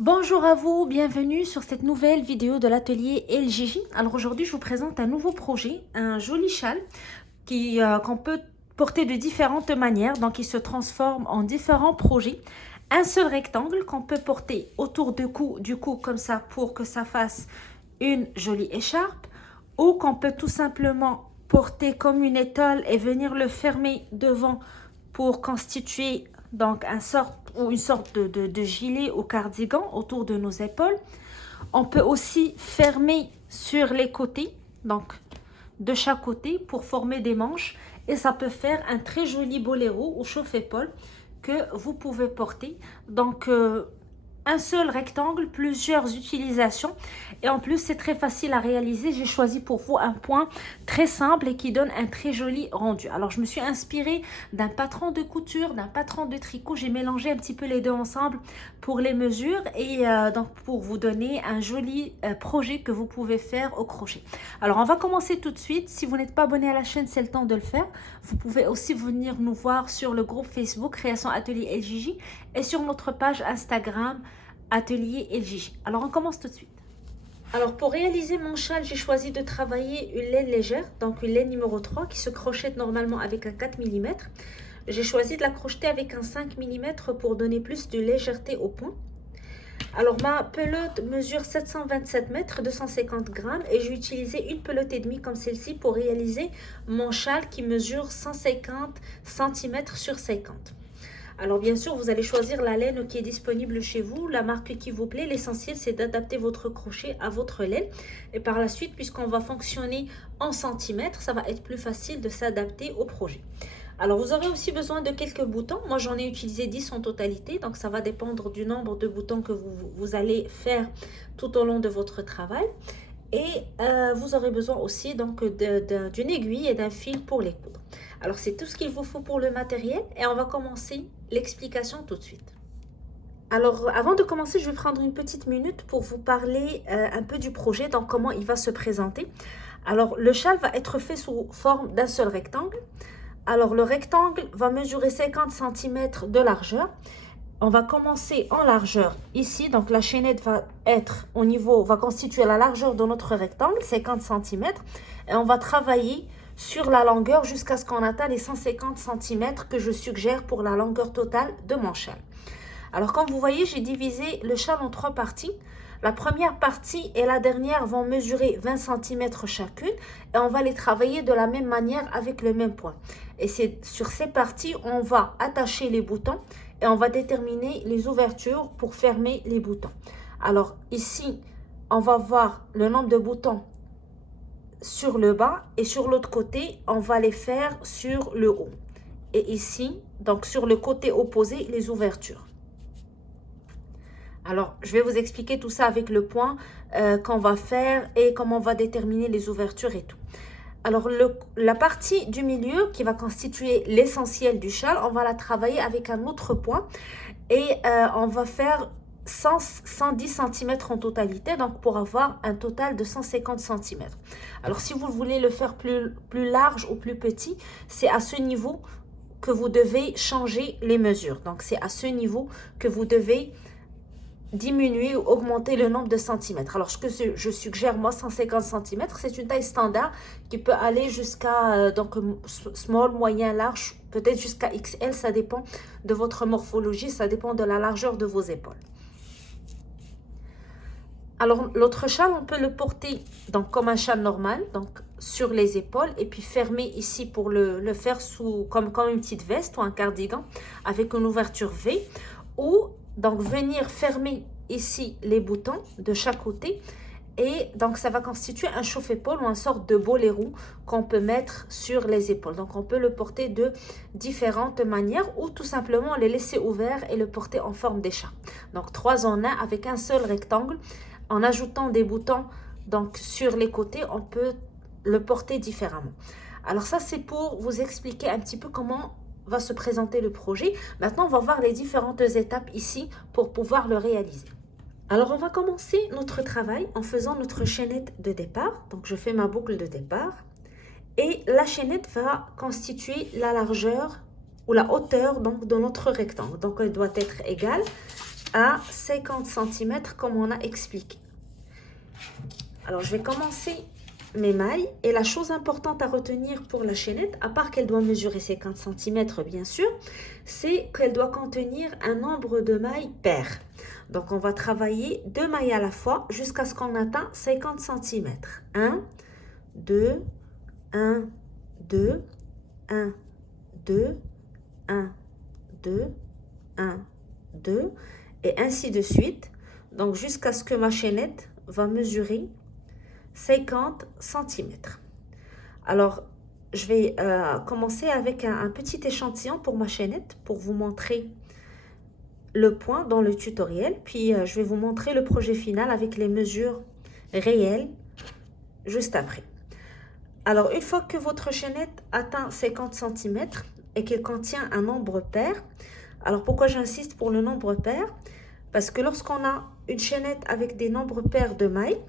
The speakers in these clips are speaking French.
Bonjour à vous, bienvenue sur cette nouvelle vidéo de l'atelier LGJ. Alors aujourd'hui, je vous présente un nouveau projet, un joli châle qu'on peut porter de différentes manières. Donc, il se transforme en différents projets. Un seul rectangle qu'on peut porter autour du cou comme ça pour que ça fasse une jolie écharpe, ou qu'on peut tout simplement porter comme une étole et venir le fermer devant pour constituer donc une sorte de gilet ou cardigan autour de nos épaules. On peut aussi fermer sur les côtés, donc de chaque côté pour former des manches, et ça peut faire un très joli boléro ou chauffe-épaule que vous pouvez porter. Donc un seul rectangle, plusieurs utilisations, et en plus c'est très facile à réaliser. J'ai choisi pour vous un point très simple et qui donne un très joli rendu. Alors je me suis inspirée d'un patron de couture, d'un patron de tricot. J'ai mélangé un petit peu les deux ensemble pour les mesures et donc pour vous donner un joli projet que vous pouvez faire au crochet. Alors on va commencer tout de suite. Si vous n'êtes pas abonné à la chaîne, c'est le temps de le faire. Vous pouvez aussi venir nous voir sur le groupe Facebook Création Atelier LJJ et sur notre page Instagram Atelier LJJ. Alors on commence tout de suite. Alors pour réaliser mon châle, j'ai choisi de travailler une laine légère, donc une laine numéro 3 qui se crochette normalement avec un 4 mm. J'ai choisi de la crocheter avec un 5 mm pour donner plus de légèreté au point. Alors ma pelote mesure 727 mètres, 250 grammes, et j'ai utilisé une pelote et demie comme celle-ci pour réaliser mon châle qui mesure 150 cm sur 50. Alors bien sûr, vous allez choisir la laine qui est disponible chez vous, la marque qui vous plaît. L'essentiel, c'est d'adapter votre crochet à votre laine. Et par la suite, puisqu'on va fonctionner en centimètres, ça va être plus facile de s'adapter au projet. Alors vous aurez aussi besoin de quelques boutons. Moi, j'en ai utilisé 10 en totalité. Donc ça va dépendre du nombre de boutons que vous allez faire tout au long de votre travail. Et vous aurez besoin aussi donc d'une aiguille et d'un fil pour les coudre. Alors c'est tout ce qu'il vous faut pour le matériel et on va commencer l'explication tout de suite. Alors avant de commencer, je vais prendre une petite minute pour vous parler un peu du projet, donc comment il va se présenter. Alors le châle va être fait sous forme d'un seul rectangle. Alors le rectangle va mesurer 50 cm de largeur. On va commencer en largeur ici, donc la chaînette va être au niveau, va constituer la largeur de notre rectangle, 50 cm, et on va travailler sur la longueur jusqu'à ce qu'on atteigne les 150 cm que je suggère pour la longueur totale de mon châle. Alors comme vous voyez, j'ai divisé le châle en trois parties. La première partie et la dernière vont mesurer 20 cm chacune et on va les travailler de la même manière avec le même point. Et c'est sur ces parties, on va attacher les boutons et on va déterminer les ouvertures pour fermer les boutons. Alors ici, on va voir le nombre de boutons sur le bas et sur l'autre côté, on va les faire sur le haut. Et ici, donc sur le côté opposé, les ouvertures. Alors, je vais vous expliquer tout ça avec le point qu'on va faire et comment on va déterminer les ouvertures et tout. Alors, la partie du milieu qui va constituer l'essentiel du châle, on va la travailler avec un autre point et on va faire 110 cm en totalité, donc pour avoir un total de 150 cm. Alors, si vous voulez le faire plus large ou plus petit, c'est à ce niveau que vous devez changer les mesures. Donc, c'est à ce niveau que vous devez diminuer ou augmenter le nombre de centimètres. Alors, ce que je suggère, moi, 150 cm, c'est une taille standard qui peut aller jusqu'à donc small, moyen, large, peut-être jusqu'à XL, ça dépend de votre morphologie, ça dépend de la largeur de vos épaules. Alors, l'autre châle, on peut le porter donc comme un châle normal, donc sur les épaules, et puis fermer ici pour le faire comme une petite veste ou un cardigan avec une ouverture V, ou donc venir fermer ici les boutons de chaque côté et donc ça va constituer un chauffe-épaule ou une sorte de boléro qu'on peut mettre sur les épaules. Donc on peut le porter de différentes manières ou tout simplement le laisser ouvert et le porter en forme d'écharpe. Donc 3 en 1 avec un seul rectangle. En ajoutant des boutons donc sur les côtés, on peut le porter différemment. Alors ça c'est pour vous expliquer un petit peu comment va se présenter le projet. Maintenant, on va voir les différentes étapes ici pour pouvoir le réaliser. Alors, on va commencer notre travail en faisant notre chaînette de départ. Donc, je fais ma boucle de départ. Et la chaînette va constituer la largeur ou la hauteur donc, de notre rectangle. Donc, elle doit être égale à 50 cm comme on a expliqué. Alors, je vais commencer mes mailles. Et la chose importante à retenir pour la chaînette, à part qu'elle doit mesurer 50 cm bien sûr, c'est qu'elle doit contenir un nombre de mailles pair. Donc, on va travailler 2 mailles à la fois jusqu'à ce qu'on atteigne 50 cm. 1, 2, 1, 2, 1, 2, 1, 2, 1, 2, et ainsi de suite. Donc, jusqu'à ce que ma chaînette va mesurer 50 cm. Alors, je vais commencer avec un petit échantillon pour ma chaînette pour vous montrer le point dans le tutoriel. Puis, je vais vous montrer le projet final avec les mesures réelles juste après. Alors, une fois que votre chaînette atteint 50 cm et qu'elle contient un nombre pair, alors pourquoi j'insiste pour le nombre pair? Parce que lorsqu'on a une chaînette avec des nombres pairs de mailles,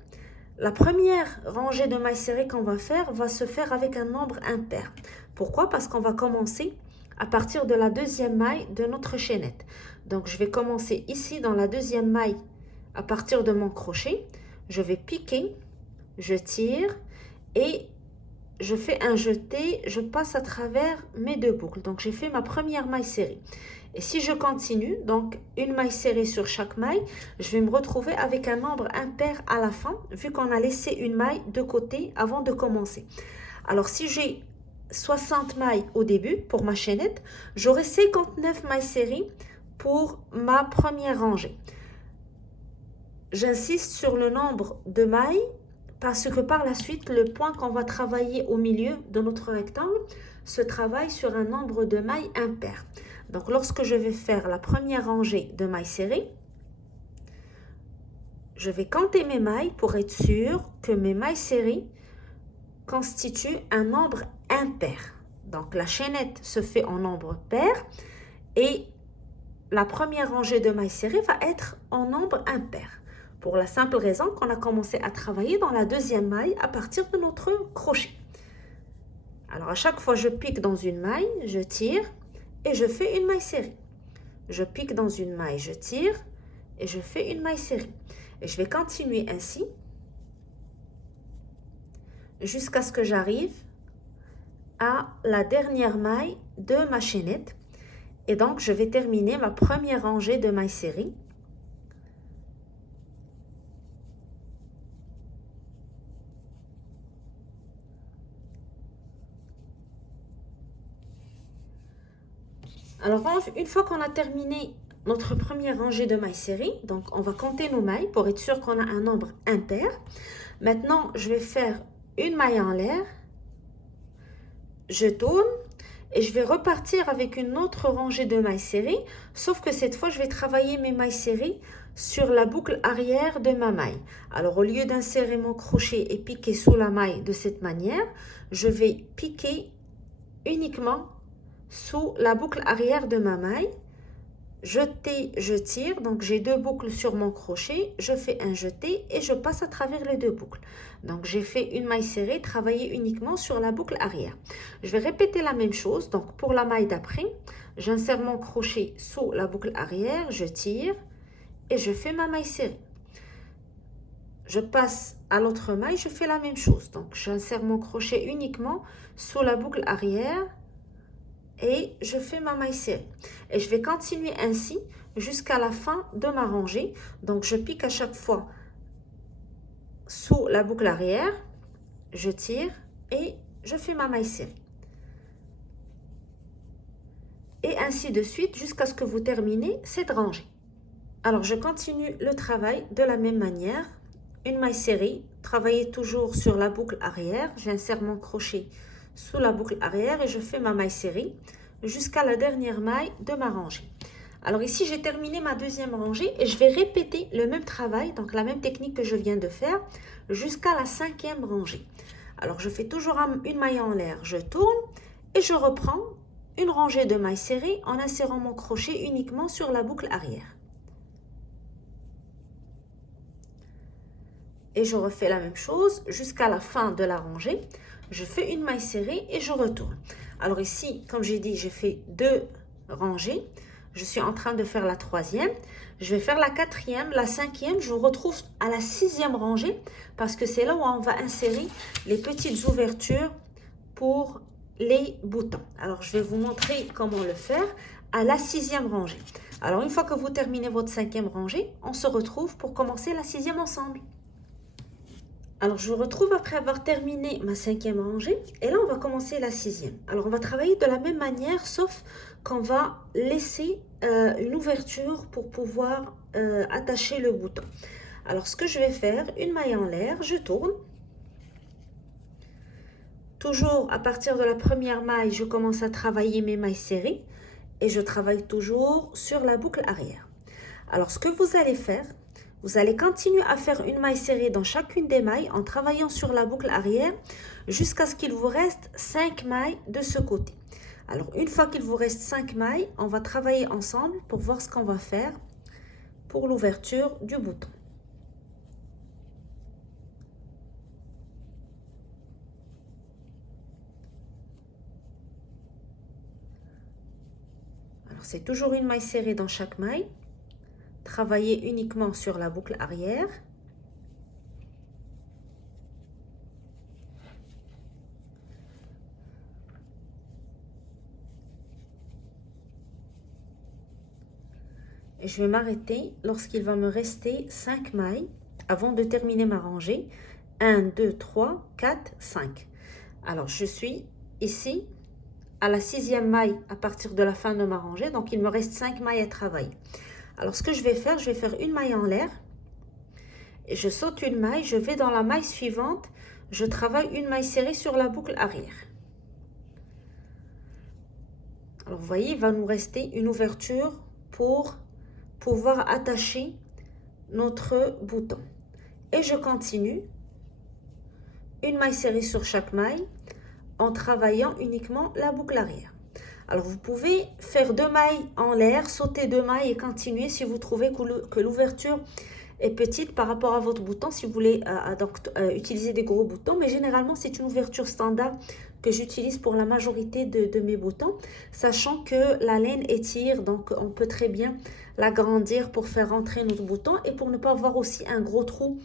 la première rangée de mailles serrées qu'on va faire se faire avec un nombre impair. Pourquoi? Parce qu'on va commencer à partir de la deuxième maille de notre chaînette. Donc, je vais commencer ici dans la deuxième maille à partir de mon crochet. Je vais piquer, je tire et je fais un jeté, je passe à travers mes 2 boucles. Donc, j'ai fait ma première maille serrée. Et si je continue, donc une maille serrée sur chaque maille, je vais me retrouver avec un nombre impair à la fin, vu qu'on a laissé une maille de côté avant de commencer. Alors, si j'ai 60 mailles au début pour ma chaînette, j'aurai 59 mailles serrées pour ma première rangée. J'insiste sur le nombre de mailles parce que par la suite, le point qu'on va travailler au milieu de notre rectangle se travaille sur un nombre de mailles impair. Donc, lorsque je vais faire la première rangée de mailles serrées, je vais compter mes mailles pour être sûr que mes mailles serrées constituent un nombre impair. Donc, la chaînette se fait en nombre pair et la première rangée de mailles serrées va être en nombre impair. Pour la simple raison qu'on a commencé à travailler dans la deuxième maille à partir de notre crochet. Alors, à chaque fois, je pique dans une maille, je tire et je fais une maille serrée. Je pique dans une maille, je tire et je fais une maille serrée. Et je vais continuer ainsi jusqu'à ce que j'arrive à la dernière maille de ma chaînette. Et donc, je vais terminer ma première rangée de mailles serrées. Alors, une fois qu'on a terminé notre première rangée de mailles serrées, donc on va compter nos mailles pour être sûr qu'on a un nombre impair. Maintenant, je vais faire une maille en l'air, je tourne et je vais repartir avec une autre rangée de mailles serrées, sauf que cette fois, je vais travailler mes mailles serrées sur la boucle arrière de ma maille. Alors, au lieu d'insérer mon crochet et piquer sous la maille de cette manière, je vais piquer uniquement sous la boucle arrière de ma maille, jeter, je tire, donc j'ai 2 boucles sur mon crochet, je fais un jeté et je passe à travers les 2 boucles. Donc j'ai fait une maille serrée, travailler uniquement sur la boucle arrière. Je vais répéter la même chose, donc pour la maille d'après, j'insère mon crochet sous la boucle arrière, je tire et je fais ma maille serrée. Je passe à l'autre maille, je fais la même chose, donc j'insère mon crochet uniquement sous la boucle arrière, et je fais ma maille serrée. Et je vais continuer ainsi jusqu'à la fin de ma rangée. Donc, je pique à chaque fois sous la boucle arrière, je tire et je fais ma maille serrée. Et ainsi de suite jusqu'à ce que vous terminez cette rangée. Alors, je continue le travail de la même manière. Une maille serrée, travaillez toujours sur la boucle arrière. J'insère mon crochet sous la boucle arrière et je fais ma maille serrée jusqu'à la dernière maille de ma rangée. Alors ici, j'ai terminé ma deuxième rangée et je vais répéter le même travail, donc la même technique que je viens de faire, jusqu'à la 5e rangée. Alors, je fais toujours une maille en l'air, je tourne et je reprends une rangée de mailles serrées en insérant mon crochet uniquement sur la boucle arrière. Et je refais la même chose jusqu'à la fin de la rangée. Je fais une maille serrée et je retourne. Alors ici, comme j'ai dit, j'ai fait 2 rangées. Je suis en train de faire la troisième. Je vais faire la quatrième, la cinquième. Je vous retrouve à la sixième rangée parce que c'est là où on va insérer les petites ouvertures pour les boutons. Alors, je vais vous montrer comment le faire à la sixième rangée. Alors, une fois que vous terminez votre cinquième rangée, on se retrouve pour commencer la sixième ensemble. Alors, je vous retrouve après avoir terminé ma cinquième rangée. Et là, on va commencer la sixième. Alors, on va travailler de la même manière, sauf qu'on va laisser une ouverture pour pouvoir attacher le bouton. Alors, ce que je vais faire, une maille en l'air, je tourne. Toujours à partir de la première maille, je commence à travailler mes mailles serrées. Et je travaille toujours sur la boucle arrière. Alors, ce que vous allez faire, vous allez continuer à faire une maille serrée dans chacune des mailles en travaillant sur la boucle arrière jusqu'à ce qu'il vous reste 5 mailles de ce côté. Alors, une fois qu'il vous reste 5 mailles, on va travailler ensemble pour voir ce qu'on va faire pour l'ouverture du bouton. Alors, c'est toujours une maille serrée dans chaque maille. Travailler uniquement sur la boucle arrière. Et je vais m'arrêter lorsqu'il va me rester 5 mailles avant de terminer ma rangée. 1, 2, 3, 4, 5. Alors, je suis ici à la sixième maille à partir de la fin de ma rangée. Donc, il me reste 5 mailles à travailler. Alors, ce que je vais faire une maille en l'air. Et je saute une maille, je vais dans la maille suivante. Je travaille une maille serrée sur la boucle arrière. Alors, vous voyez, il va nous rester une ouverture pour pouvoir attacher notre bouton. Et je continue. Une maille serrée sur chaque maille en travaillant uniquement la boucle arrière. Alors, vous pouvez faire 2 mailles en l'air, sauter 2 mailles et continuer si vous trouvez que l'ouverture est petite par rapport à votre bouton, si vous voulez utiliser des gros boutons. Mais généralement, c'est une ouverture standard que j'utilise pour la majorité de mes boutons, sachant que la laine étire, donc on peut très bien l'agrandir pour faire rentrer notre bouton et pour ne pas avoir aussi un gros trou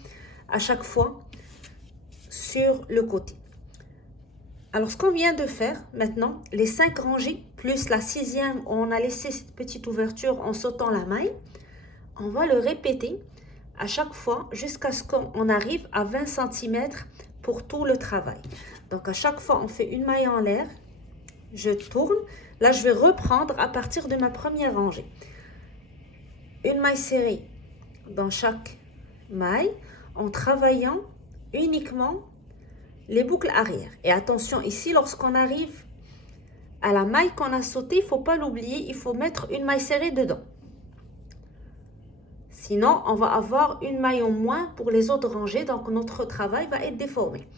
à chaque fois sur le côté. Alors, ce qu'on vient de faire maintenant, les 5 rangées plus la sixième où on a laissé cette petite ouverture en sautant la maille, on va le répéter à chaque fois jusqu'à ce qu'on arrive à 20 cm pour tout le travail. Donc, à chaque fois, on fait une maille en l'air, je tourne. Là, je vais reprendre à partir de ma première rangée. Une maille serrée dans chaque maille en travaillant uniquement les boucles arrière. Et attention, ici, lorsqu'on arrive à la maille qu'on a sautée, il ne faut pas l'oublier, il faut mettre une maille serrée dedans. Sinon, on va avoir une maille en moins pour les autres rangées, donc notre travail va être déformé.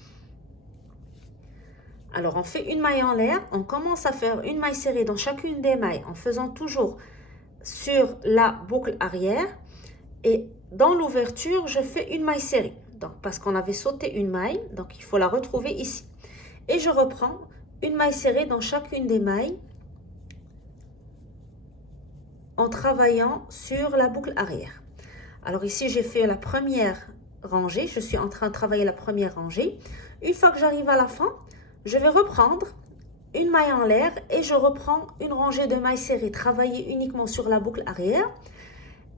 Alors, on fait une maille en l'air, on commence à faire une maille serrée dans chacune des mailles en faisant toujours sur la boucle arrière. Et dans l'ouverture, je fais une maille serrée. Donc, parce qu'on avait sauté une maille, donc il faut la retrouver ici. Et je reprends une maille serrée dans chacune des mailles en travaillant sur la boucle arrière. Alors ici, j'ai fait la première rangée. Je suis en train de travailler la première rangée. Une fois que j'arrive à la fin, je vais reprendre une maille en l'air et je reprends une rangée de mailles serrées, travailler uniquement sur la boucle arrière.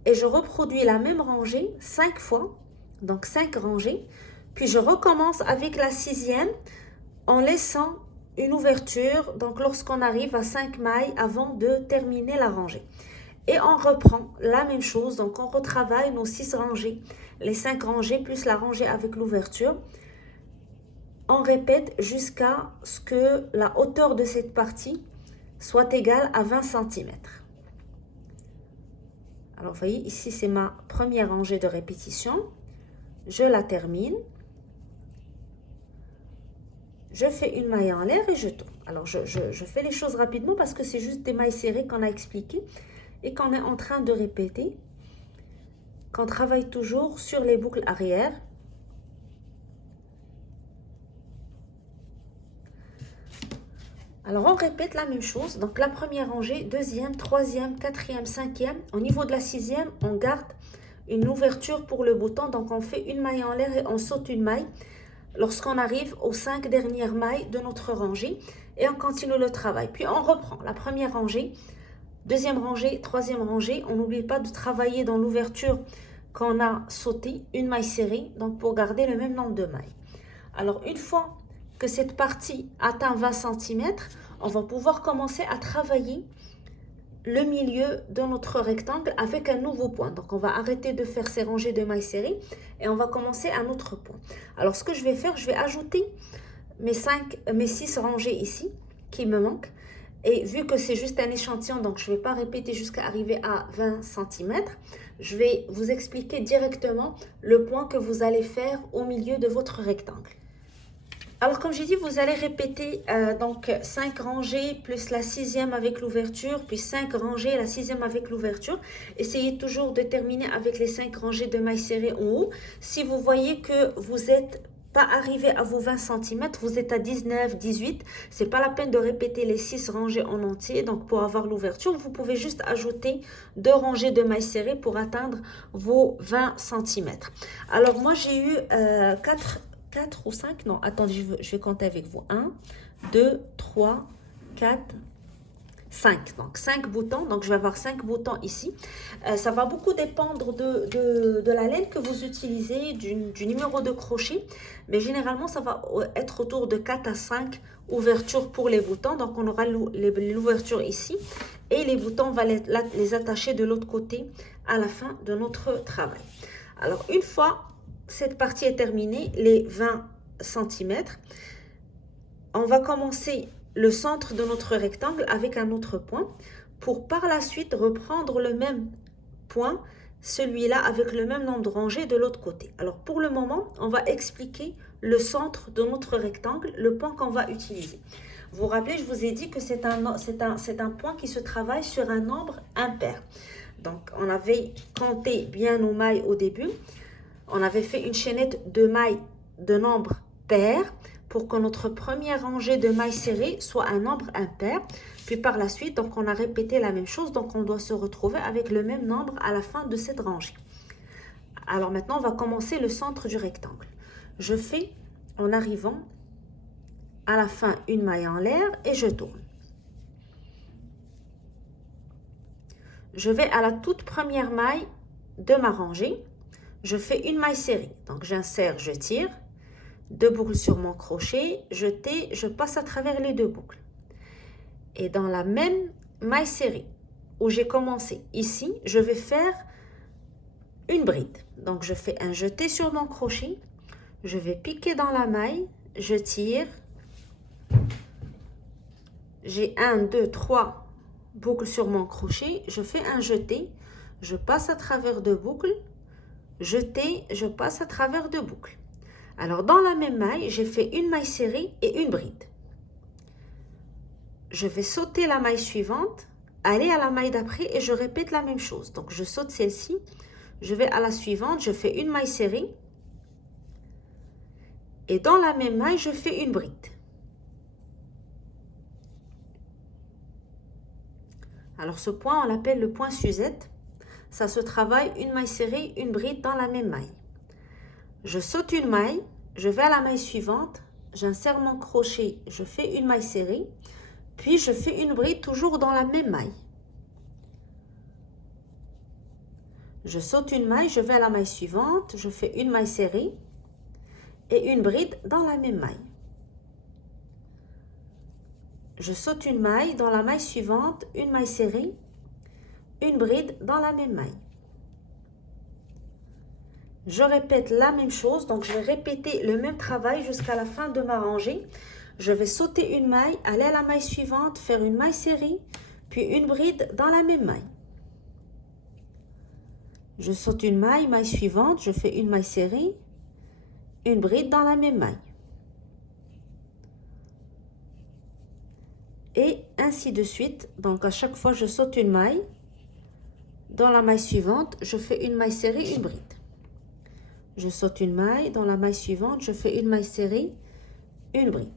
Et je reproduis la même rangée 5 fois. Donc 5 rangées, puis je recommence avec la sixième en laissant une ouverture, donc lorsqu'on arrive à 5 mailles avant de terminer la rangée. Et on reprend la même chose, donc on retravaille nos 6 rangées, les 5 rangées plus la rangée avec l'ouverture. On répète jusqu'à ce que la hauteur de cette partie soit égale à 20 cm. Alors vous voyez, ici c'est ma première rangée de répétition. Je la termine, je fais une maille en l'air et je tourne. Alors, je fais les choses rapidement parce que c'est juste des mailles serrées qu'on a expliquées et qu'on est en train de répéter, qu'on travaille toujours sur les boucles arrière. Alors, on répète la même chose. Donc, la première rangée, deuxième, troisième, quatrième, cinquième. Au niveau de la sixième, on garde une ouverture pour le bouton. Donc, on fait une maille en l'air et on saute une maille lorsqu'on arrive aux 5 dernières mailles de notre rangée. Et on continue le travail. Puis, on reprend la première rangée, deuxième rangée, troisième rangée. On n'oublie pas de travailler dans l'ouverture qu'on a sauté, une maille serrée. Donc, pour garder le même nombre de mailles. Alors, une fois que cette partie atteint 20 cm, on va pouvoir commencer à travailler le milieu de notre rectangle avec un nouveau point. Donc, on va arrêter de faire ces rangées de mailles serrées et on va commencer un autre point. Alors, ce que je vais faire, je vais ajouter mes 6 rangées ici qui me manquent. Et vu que c'est juste un échantillon, donc je ne vais pas répéter jusqu'à arriver à 20 cm, je vais vous expliquer directement le point que vous allez faire au milieu de votre rectangle. Alors, comme j'ai dit, vous allez répéter donc 5 rangées plus la sixième avec l'ouverture, puis 5 rangées, la sixième avec l'ouverture. Essayez toujours de terminer avec les 5 rangées de mailles serrées en haut. Si vous voyez que vous n'êtes pas arrivé à vos 20 cm, vous êtes à 19, 18, c'est pas la peine de répéter les 6 rangées en entier. Donc, pour avoir l'ouverture, vous pouvez juste ajouter 2 rangées de mailles serrées pour atteindre vos 20 cm. Alors, moi, j'ai eu 4 ou 5, non, attendez, je vais compter avec vous. 1, 2, 3, 4, 5. Donc, 5 boutons. Donc, je vais avoir 5 boutons ici. Ça va beaucoup dépendre de la laine que vous utilisez, du numéro de crochet. Mais généralement, ça va être autour de 4 à 5 ouvertures pour les boutons. Donc, on aura l'ouverture ici. Et les boutons, on va les attacher de l'autre côté à la fin de notre travail. Alors, une fois cette partie est terminée, les 20 cm, on va commencer le centre de notre rectangle avec un autre point pour par la suite reprendre le même point, celui-là avec le même nombre de rangées de l'autre côté. Alors pour le moment, on va expliquer le centre de notre rectangle, le point qu'on va utiliser. Vous vous rappelez, je vous ai dit que c'est un point qui se travaille sur un nombre impair. Donc on avait compté bien nos mailles au début. On avait fait une chaînette de mailles de nombre pair pour que notre première rangée de mailles serrées soit un nombre impair. Puis par la suite, donc on a répété la même chose. Donc on doit se retrouver avec le même nombre à la fin de cette rangée. Alors maintenant, on va commencer le centre du rectangle. Je fais en arrivant à la fin une maille en l'air et je tourne. Je vais à la toute première maille de ma rangée. Je fais une maille serrée. Donc, j'insère, je tire. 2 boucles sur mon crochet. Je tais, je passe à travers les 2 boucles. Et dans la même maille serrée où j'ai commencé ici, je vais faire une bride. Donc, je fais un jeté sur mon crochet. Je vais piquer dans la maille. Je tire. J'ai 1, 2, 3 boucles sur mon crochet. Je fais un jeté. Je passe à travers 2 boucles. Je tais, je passe à travers 2 boucles. Alors, dans la même maille, j'ai fait une maille serrée et une bride. Je vais sauter la maille suivante, aller à la maille d'après et je répète la même chose. Donc, je saute celle-ci, je vais à la suivante, je fais une maille serrée. Et dans la même maille, je fais une bride. Alors, ce point, on l'appelle le point Suzette. Ça se travaille une maille serrée, une bride dans la même maille. Je saute une maille, je vais à la maille suivante, j'insère mon crochet, je fais une maille serrée, puis je fais une bride toujours dans la même maille. Je saute une maille, je vais à la maille suivante, je fais une maille serrée et une bride dans la même maille. Je saute une maille, dans la maille suivante, une maille serrée, une bride dans la même maille. Je répète la même chose, donc je vais répéter le même travail jusqu'à la fin de ma rangée. Je vais sauter une maille, aller à la maille suivante, faire une maille serrée, puis une bride dans la même maille. Je saute une maille, maille suivante, je fais une maille serrée, une bride dans la même maille. Et ainsi de suite. Donc à chaque fois, je saute une maille. Dans la maille suivante, je fais une maille serrée, une bride. Je saute une maille. Dans la maille suivante, je fais une maille serrée, une bride.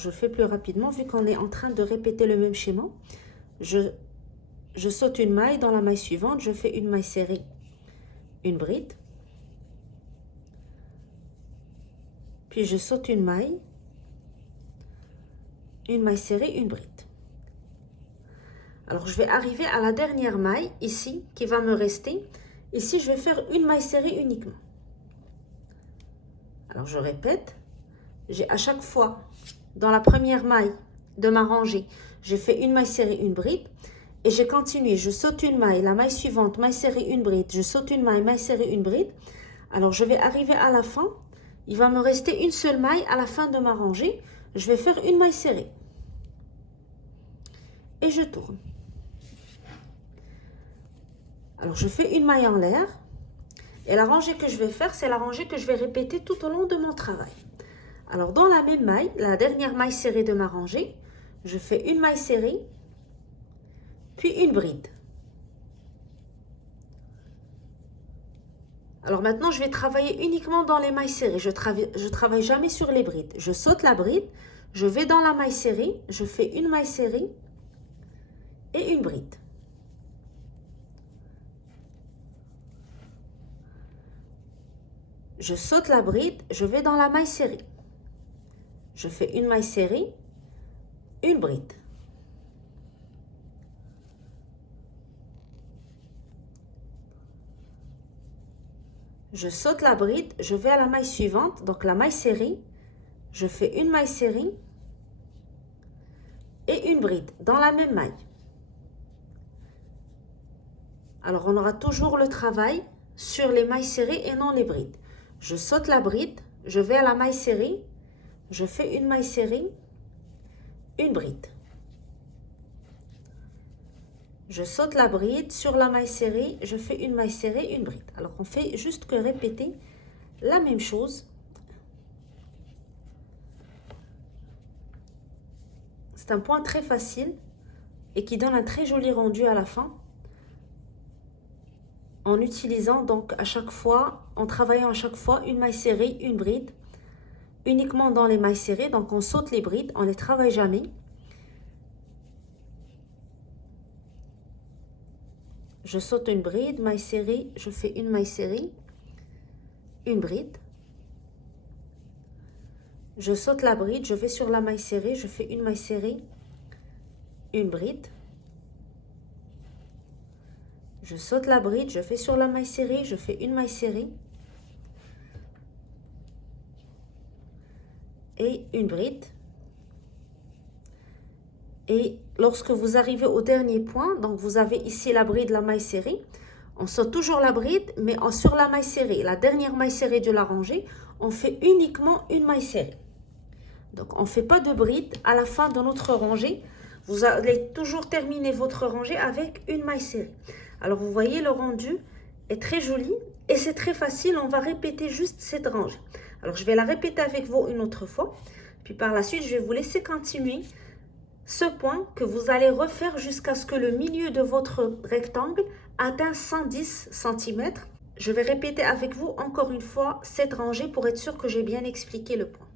je le fais plus rapidement vu qu'on est en train de répéter le même schéma. Je saute une maille, dans la maille suivante, je fais une maille serrée, une bride. Puis je saute une maille serrée, une bride. Alors je vais arriver à la dernière maille ici qui va me rester. Ici je vais faire une maille serrée uniquement. Alors je répète, j'ai à chaque fois dans la première maille de ma rangée, je fais une maille serrée, une bride et je continue, je saute une maille, la maille suivante, maille serrée, une bride, je saute une maille serrée, une bride. Alors je vais arriver à la fin, il va me rester une seule maille à la fin de ma rangée, je vais faire une maille serrée et je tourne. Alors je fais une maille en l'air et la rangée que je vais faire, c'est la rangée que je vais répéter tout au long de mon travail. Alors dans la même maille, la dernière maille serrée de ma rangée, je fais une maille serrée, puis une bride. Alors maintenant, je vais travailler uniquement dans les mailles serrées. Je travaille jamais sur les brides. Je saute la bride, je vais dans la maille serrée, je fais une maille serrée et une bride. Je saute la bride, je vais dans la maille serrée. Je fais une maille serrée, une bride. Je saute la bride, je vais à la maille suivante, donc la maille serrée. Je fais une maille serrée et une bride dans la même maille. Alors on aura toujours le travail sur les mailles serrées et non les brides. Je saute la bride, je vais à la maille serrée, je fais une maille serrée, une bride. Je saute la bride, sur la maille serrée, je fais une maille serrée, une bride. Alors on fait juste que répéter la même chose. C'est un point très facile et qui donne un très joli rendu à la fin. En utilisant donc à chaque fois, en travaillant à chaque fois une maille serrée, une bride. Uniquement dans les mailles serrées, donc on saute les brides, on ne les travaille jamais. Je saute une bride, maille serrée, je fais une maille serrée, une bride. Je saute la bride, je vais sur la maille serrée, je fais une maille serrée, une bride. Je saute la bride, je vais sur la maille serrée, je fais une maille serrée et une bride. Et lorsque vous arrivez au dernier point, donc vous avez ici la bride, la maille serrée, on saute toujours la bride, mais sur la maille serrée, la dernière maille serrée de la rangée, on fait uniquement une maille serrée. Donc on ne fait pas de bride à la fin de notre rangée. Vous allez toujours terminer votre rangée avec une maille serrée. Alors vous voyez, le rendu est très joli et c'est très facile. On va répéter juste cette rangée. Alors je vais la répéter avec vous une autre fois. Puis par la suite, je vais vous laisser continuer ce point que vous allez refaire jusqu'à ce que le milieu de votre rectangle atteigne 110 cm. Je vais répéter avec vous encore une fois cette rangée pour être sûr que j'ai bien expliqué le point.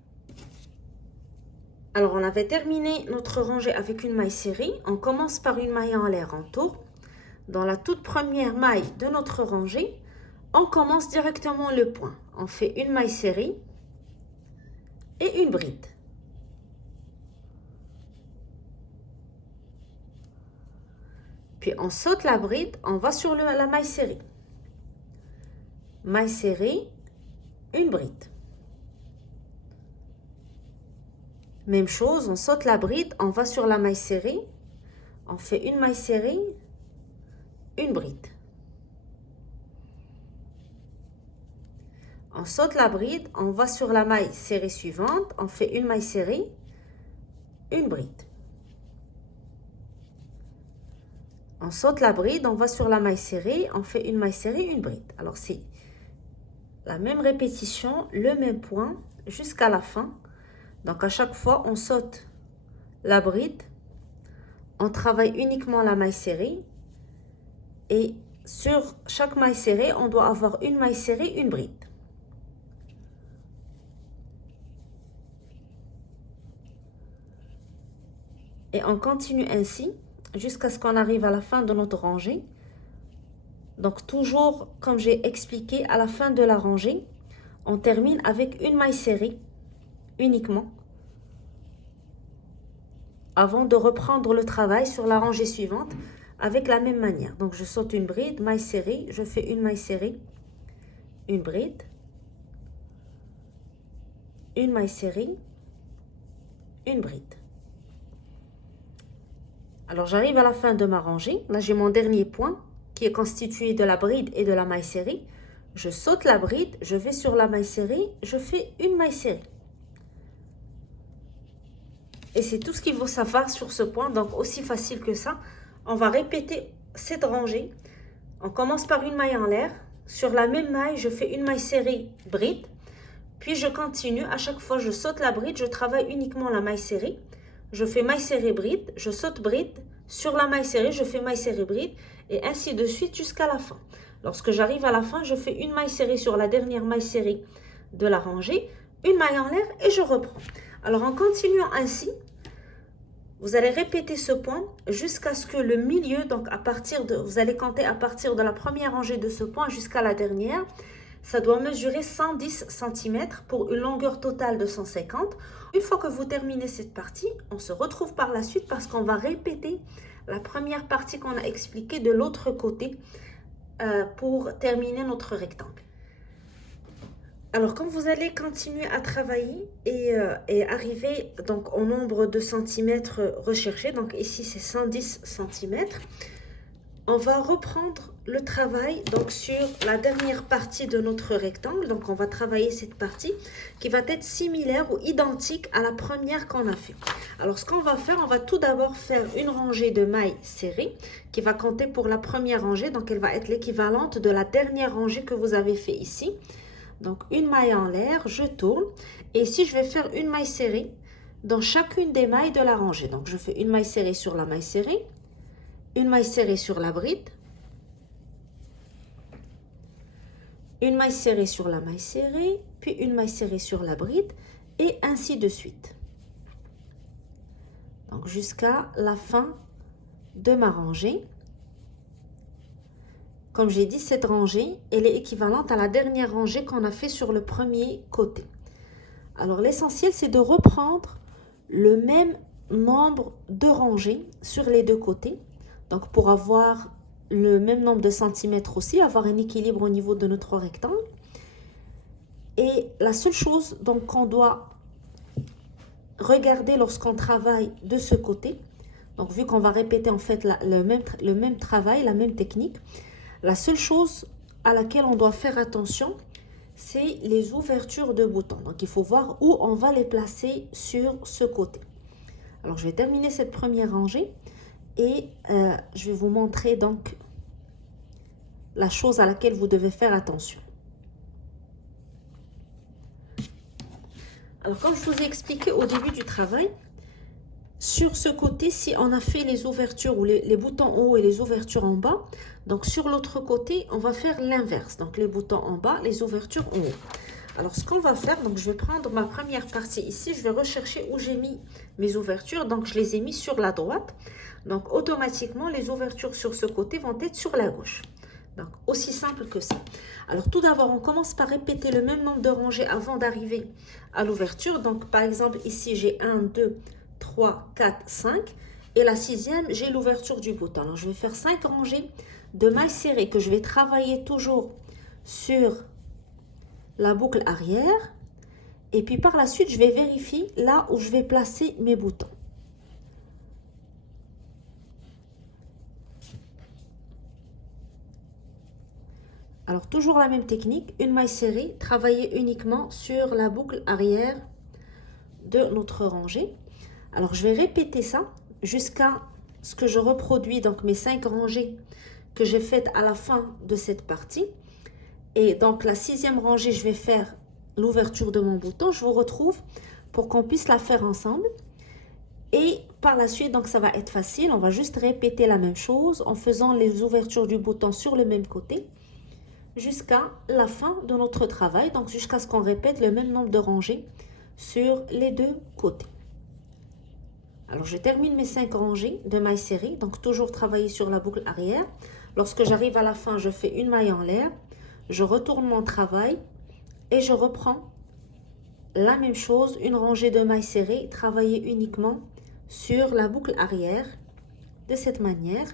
Alors, on avait terminé notre rangée avec une maille serrée. On commence par une maille en l'air en tourne. Dans la toute première maille de notre rangée, on commence directement le point. On fait une maille serrée et une bride. Puis on saute la bride, on va sur la maille serrée. Maille serrée, une bride. Même chose, on saute la bride, on va sur la maille serrée, on fait une maille serrée, une bride. On saute la bride, on va sur la maille serrée suivante, on fait une maille serrée, une bride. On saute la bride, on va sur la maille serrée, on fait une maille serrée, une bride. Alors c'est la même répétition, le même point jusqu'à la fin. Donc à chaque fois, on saute la bride, on travaille uniquement la maille serrée et sur chaque maille serrée, on doit avoir une maille serrée, une bride. Et on continue ainsi jusqu'à ce qu'on arrive à la fin de notre rangée. Donc toujours, comme j'ai expliqué, à la fin de la rangée, on termine avec une maille serrée uniquement avant de reprendre le travail sur la rangée suivante avec la même manière. Donc je saute une bride, maille serrée, je fais une maille serrée, une bride, une maille serrée, une bride. Alors j'arrive à la fin de ma rangée. Là j'ai mon dernier point qui est constitué de la bride et de la maille serrée. Je saute la bride, je vais sur la maille serrée, je fais une maille serrée. Et c'est tout ce qu'il faut savoir sur ce point, donc aussi facile que ça. On va répéter cette rangée. On commence par une maille en l'air. Sur la même maille, je fais une maille serrée, bride. Puis je continue. À chaque fois, je saute la bride, je travaille uniquement la maille serrée. Je fais maille serrée, bride, je saute bride. Sur la maille serrée, je fais maille serrée, bride. Et ainsi de suite jusqu'à la fin. Lorsque j'arrive à la fin, je fais une maille serrée sur la dernière maille serrée de la rangée, une maille en l'air et je reprends. Alors en continuant ainsi, vous allez répéter ce point jusqu'à ce que le milieu, donc vous allez compter à partir de la première rangée de ce point jusqu'à la dernière, ça doit mesurer 110 cm pour une longueur totale de 150. Une fois que vous terminez cette partie, on se retrouve par la suite parce qu'on va répéter la première partie qu'on a expliquée de l'autre côté pour terminer notre rectangle. Alors, quand vous allez continuer à travailler et arriver donc au nombre de centimètres recherché, donc ici c'est 110 cm, on va reprendre le travail donc sur la dernière partie de notre rectangle. Donc, on va travailler cette partie qui va être similaire ou identique à la première qu'on a fait. Alors, ce qu'on va faire, on va tout d'abord faire une rangée de mailles serrées qui va compter pour la première rangée. Donc, elle va être l'équivalente de la dernière rangée que vous avez fait ici. Donc, une maille en l'air, je tourne. Et ici, je vais faire une maille serrée dans chacune des mailles de la rangée. Donc, je fais une maille serrée sur la maille serrée, une maille serrée sur la bride, une maille serrée sur la maille serrée, puis une maille serrée sur la bride, et ainsi de suite. Donc, jusqu'à la fin de ma rangée. Comme j'ai dit, cette rangée, elle est équivalente à la dernière rangée qu'on a fait sur le premier côté. Alors, l'essentiel, c'est de reprendre le même nombre de rangées sur les deux côtés. Donc, pour avoir le même nombre de centimètres aussi, avoir un équilibre au niveau de notre rectangle. Et la seule chose donc qu'on doit regarder lorsqu'on travaille de ce côté, donc vu qu'on va répéter en fait le même travail, la même technique, la seule chose à laquelle on doit faire attention, c'est les ouvertures de boutons. Donc, il faut voir où on va les placer sur ce côté. Alors, je vais terminer cette première rangée et je vais vous montrer donc la chose à laquelle vous devez faire attention. Alors, comme je vous ai expliqué au début du travail, sur ce côté, si on a fait les ouvertures ou les boutons en haut et les ouvertures en bas, donc sur l'autre côté, on va faire l'inverse. Donc, les boutons en bas, les ouvertures en haut. Alors, ce qu'on va faire, donc je vais prendre ma première partie ici. Je vais rechercher où j'ai mis mes ouvertures. Donc, je les ai mis sur la droite. Donc, automatiquement, les ouvertures sur ce côté vont être sur la gauche. Donc, aussi simple que ça. Alors, tout d'abord, on commence par répéter le même nombre de rangées avant d'arriver à l'ouverture. Donc, par exemple, ici, j'ai 1, 2, 3, 4, 5. Et la sixième, j'ai l'ouverture du bouton. Alors, je vais faire 5 rangées de mailles serrées que je vais travailler toujours sur la boucle arrière. Et puis, par la suite, je vais vérifier là où je vais placer mes boutons. Alors, toujours la même technique, une maille serrée, travailler uniquement sur la boucle arrière de notre rangée. Alors, je vais répéter ça jusqu'à ce que je reproduis donc mes 5 rangées que j'ai faites à la fin de cette partie. Et donc, la sixième rangée, je vais faire l'ouverture de mon bouton. Je vous retrouve pour qu'on puisse la faire ensemble. Et par la suite, donc ça va être facile. On va juste répéter la même chose en faisant les ouvertures du bouton sur le même côté jusqu'à la fin de notre travail. Donc, jusqu'à ce qu'on répète le même nombre de rangées sur les deux côtés. Alors, je termine mes 5 rangées de mailles serrées. Donc, toujours travailler sur la boucle arrière. Lorsque j'arrive à la fin, je fais une maille en l'air. Je retourne mon travail et je reprends la même chose, une rangée de mailles serrées, travailler uniquement sur la boucle arrière de cette manière.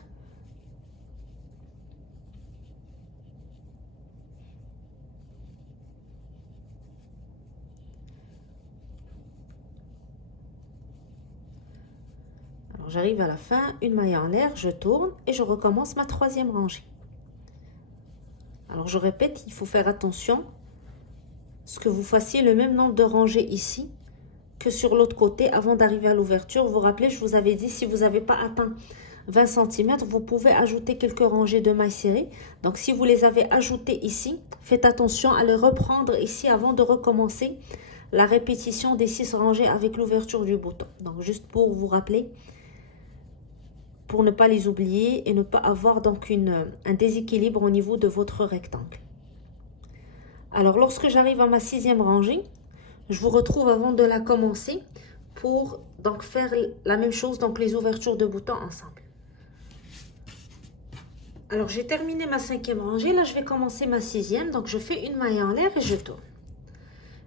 Alors j'arrive à la fin, une maille en l'air, je tourne et je recommence ma 3e rangée. Alors je répète, il faut faire attention ce que vous fassiez le même nombre de rangées ici que sur l'autre côté avant d'arriver à l'ouverture. Vous vous rappelez, je vous avais dit, si vous n'avez pas atteint 20 cm, vous pouvez ajouter quelques rangées de mailles serrées. Donc si vous les avez ajoutées ici, faites attention à les reprendre ici avant de recommencer la répétition des 6 rangées avec l'ouverture du bouton. Donc juste pour vous rappeler, pour ne pas les oublier et ne pas avoir donc un déséquilibre au niveau de votre rectangle. Alors lorsque j'arrive à ma 6e rangée, je vous retrouve avant de la commencer pour donc faire la même chose, donc les ouvertures de boutons ensemble. Alors j'ai terminé ma 5e rangée, là je vais commencer ma 6e, donc je fais une maille en l'air et je tourne.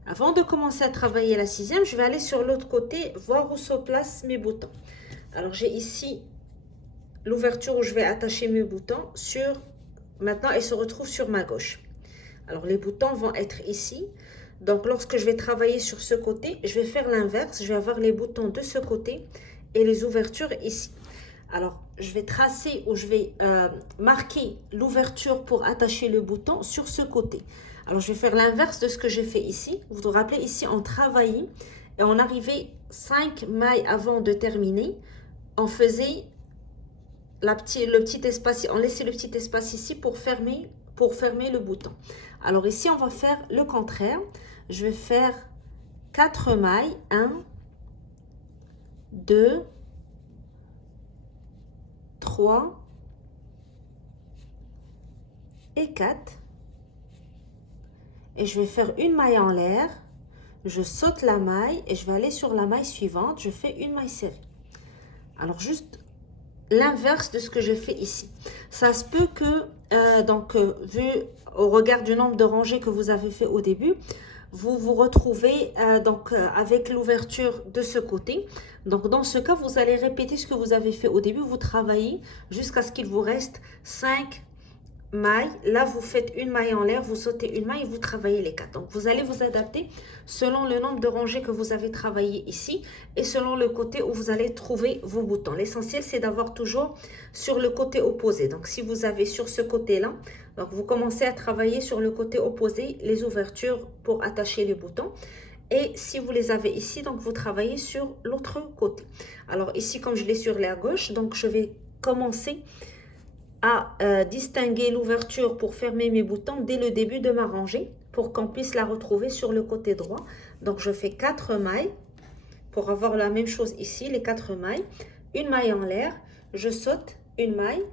Avant de commencer à travailler la 6e, je vais aller sur l'autre côté, voir où se placent mes boutons. Alors j'ai ici l'ouverture où je vais attacher mes boutons sur, maintenant elle se retrouve sur ma gauche. Alors les boutons vont être ici. Donc lorsque je vais travailler sur ce côté, je vais faire l'inverse. Je vais avoir les boutons de ce côté et les ouvertures ici. Alors je vais tracer ou je vais marquer l'ouverture pour attacher le bouton sur ce côté. Alors je vais faire l'inverse de ce que j'ai fait ici. Vous vous rappelez, ici on travaillait et on arrivait 5 mailles avant de terminer. On faisait le petit espace, on laissait le petit espace ici pour fermer le bouton. Alors ici on va faire le contraire. Je vais faire 4 mailles, 1, 2, 3 et 4. Et je vais faire une maille en l'air, je saute la maille et je vais aller sur la maille suivante, je fais une maille serrée. Alors juste l'inverse de ce que je fais ici. Ça se peut que, vu au regard du nombre de rangées que vous avez fait au début, vous vous retrouvez avec l'ouverture de ce côté. Donc dans ce cas, vous allez répéter ce que vous avez fait au début. Vous travaillez jusqu'à ce qu'il vous reste 5 mailles. Là, vous faites une maille en l'air, vous sautez une maille et vous travaillez les 4. Donc vous allez vous adapter selon le nombre de rangées que vous avez travaillé ici et selon le côté où vous allez trouver vos boutons. L'essentiel, c'est d'avoir toujours sur le côté opposé. Donc si vous avez sur ce côté-là, donc vous commencez à travailler sur le côté opposé les ouvertures pour attacher les boutons. Et si vous les avez ici, donc vous travaillez sur l'autre côté. Alors ici, comme je l'ai sur la gauche, donc je vais commencer à distinguer l'ouverture pour fermer mes boutons dès le début de ma rangée pour qu'on puisse la retrouver sur le côté droit. Donc je fais 4 mailles pour avoir la même chose ici, les 4 mailles, une maille en l'air, je saute une maille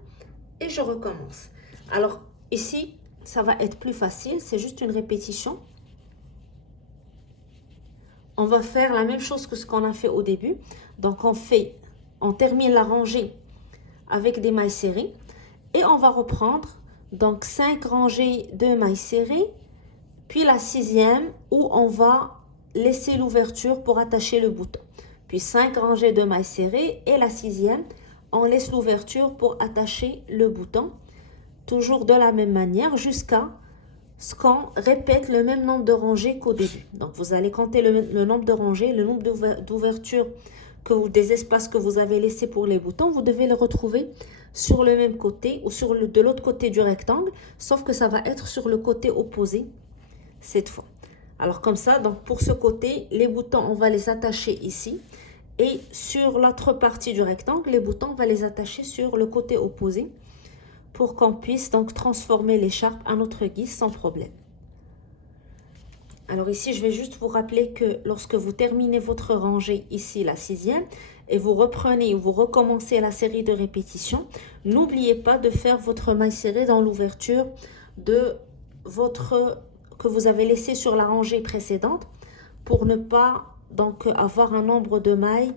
et je recommence. Alors ici, ça va être plus facile, c'est juste une répétition. On va faire la même chose que ce qu'on a fait au début. Donc on termine la rangée avec des mailles serrées. Et on va reprendre donc 5 rangées de mailles serrées, puis la 6e où on va laisser l'ouverture pour attacher le bouton. Puis 5 rangées de mailles serrées et la 6e, on laisse l'ouverture pour attacher le bouton. Toujours de la même manière jusqu'à ce qu'on répète le même nombre de rangées qu'au début. Donc vous allez compter le nombre de rangées, le nombre d'ouvertures, des espaces que vous avez laissés pour les boutons. Vous devez les retrouver sur le même côté ou de l'autre côté du rectangle, sauf que ça va être sur le côté opposé cette fois. Alors comme ça, donc pour ce côté, les boutons, on va les attacher ici. Et sur l'autre partie du rectangle, les boutons, on va les attacher sur le côté opposé pour qu'on puisse donc transformer l'écharpe à notre guise sans problème. Alors ici, je vais juste vous rappeler que lorsque vous terminez votre rangée ici, la 6e, et vous reprenez ou vous recommencez la série de répétitions, n'oubliez pas de faire votre maille serrée dans l'ouverture que vous avez laissé sur la rangée précédente pour ne pas donc avoir un nombre de mailles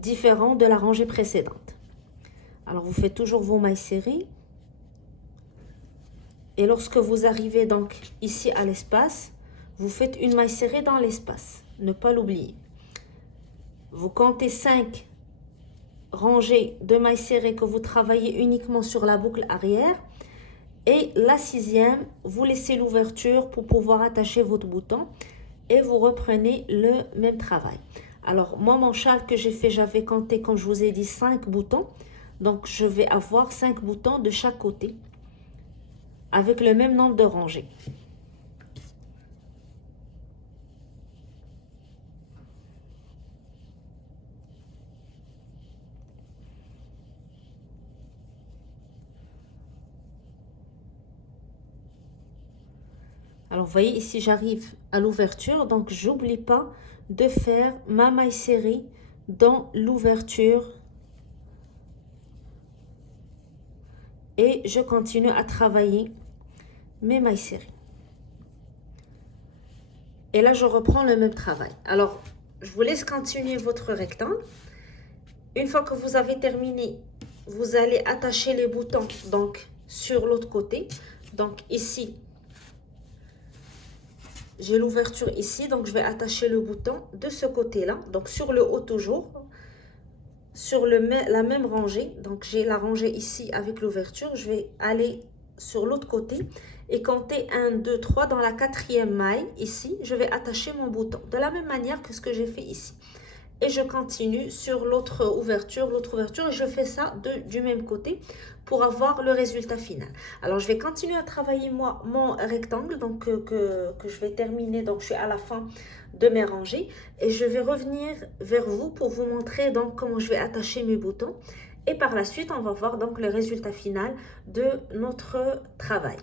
différent de la rangée précédente. Alors, vous faites toujours vos mailles serrées. Et lorsque vous arrivez donc ici à l'espace, vous faites une maille serrée dans l'espace. Ne pas l'oublier. Vous comptez 5 rangées de mailles serrées que vous travaillez uniquement sur la boucle arrière. Et la 6e, vous laissez l'ouverture pour pouvoir attacher votre bouton. Et vous reprenez le même travail. Alors, moi, mon châle que j'ai fait, j'avais compté, comme je vous ai dit, 5 boutons. Donc, je vais avoir 5 boutons de chaque côté avec le même nombre de rangées. Alors, vous voyez, ici, j'arrive à l'ouverture. Donc, j'oublie pas de faire ma maille serrée dans l'ouverture. Et je continue à travailler mes mailles serrées. Et là, je reprends le même travail. Alors, je vous laisse continuer votre rectangle. Une fois que vous avez terminé, vous allez attacher les boutons donc sur l'autre côté. Donc, ici, j'ai l'ouverture ici. Donc, je vais attacher le bouton de ce côté-là. Donc, sur le haut toujours. Sur la même rangée, donc j'ai la rangée ici avec l'ouverture, je vais aller sur l'autre côté et compter 1, 2, 3 dans la 4e maille ici, je vais attacher mon bouton de la même manière que ce que j'ai fait ici. Et je continue sur l'autre ouverture, et je fais ça du même côté pour avoir le résultat final. Alors, je vais continuer à travailler moi mon rectangle, donc que je vais terminer, donc je suis à la fin de mes rangées. Et je vais revenir vers vous pour vous montrer donc comment je vais attacher mes boutons. Et par la suite, on va voir donc le résultat final de notre travail.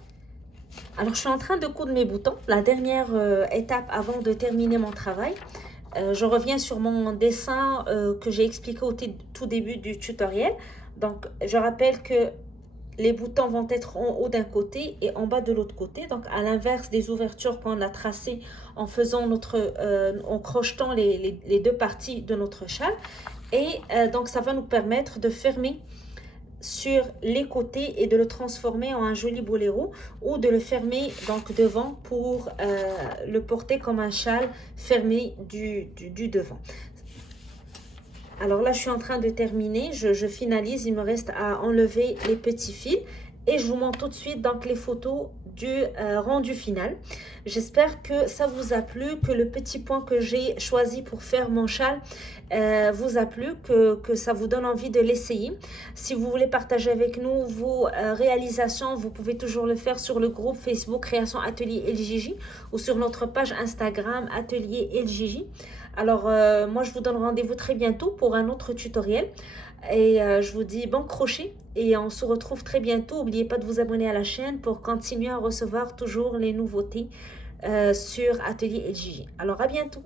Alors, je suis en train de coudre mes boutons, la dernière étape avant de terminer mon travail. Je reviens sur mon dessin que j'ai expliqué au tout début du tutoriel. Donc, je rappelle que les boutons vont être en haut d'un côté et en bas de l'autre côté. Donc, à l'inverse des ouvertures qu'on a tracées en faisant en crochetant les deux parties de notre châle. Et donc, ça va nous permettre de fermer sur les côtés et de le transformer en un joli boléro ou de le fermer donc devant pour le porter comme un châle fermé du devant. Alors là, je suis en train de terminer, je finalise, il me reste à enlever les petits fils et je vous montre tout de suite donc les photos du rendu final. J'espère que ça vous a plu, que le petit point que j'ai choisi pour faire mon châle vous a plu, que ça vous donne envie de l'essayer. Si vous voulez partager avec nous vos réalisations, vous pouvez toujours le faire sur le groupe Facebook Création Atelier LJJ ou sur notre page Instagram Atelier LJJ. Alors, moi, je vous donne rendez-vous très bientôt pour un autre tutoriel. Et je vous dis bon crochet et on se retrouve très bientôt. N'oubliez pas de vous abonner à la chaîne pour continuer à recevoir toujours les nouveautés sur Atelier LJJ. Alors, à bientôt.